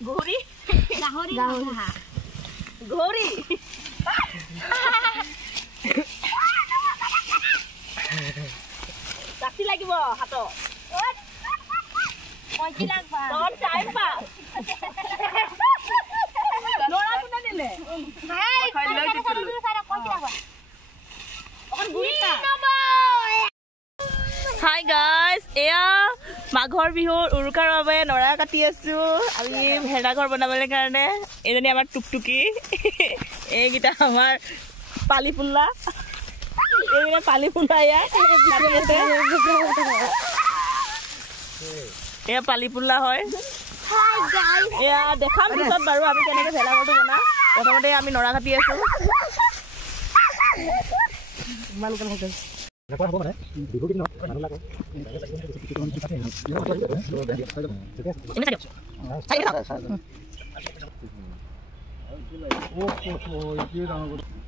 ঘড়ি গাহৰি ঘড়ি ৰাতি লাগিব হাতত মই কি লাগবা তই টাইম পা লৰা কোনে দিলে হাই লৈ দিছিলো সাৰা কই কি লাগবা অকন গুৰিটা হাই গাইজ এয়া মাঘৰ বিহুৰ উৰুকাৰ বাবে নৰা কাটি আছো আমি ভেড়াঘৰ বনাবলৈ কাৰণে এজনী আমাৰ টুকটুকি এইকেইটা আমাৰ পালি পুল্লা এইকেইটা পালি পুল্লা এয়া পালি পুল্লা হয় এয়া দেখাম পিছত বাৰু আমি কেনেকৈ ভেড়াঘৰটো বনাওঁ প্ৰথমতে আমি নৰা কাটি আছো ইমান কোন হৈছে Apa mana? Biru gini, mana lagu? Ini saja. Saya bisa. Oh, ini dah.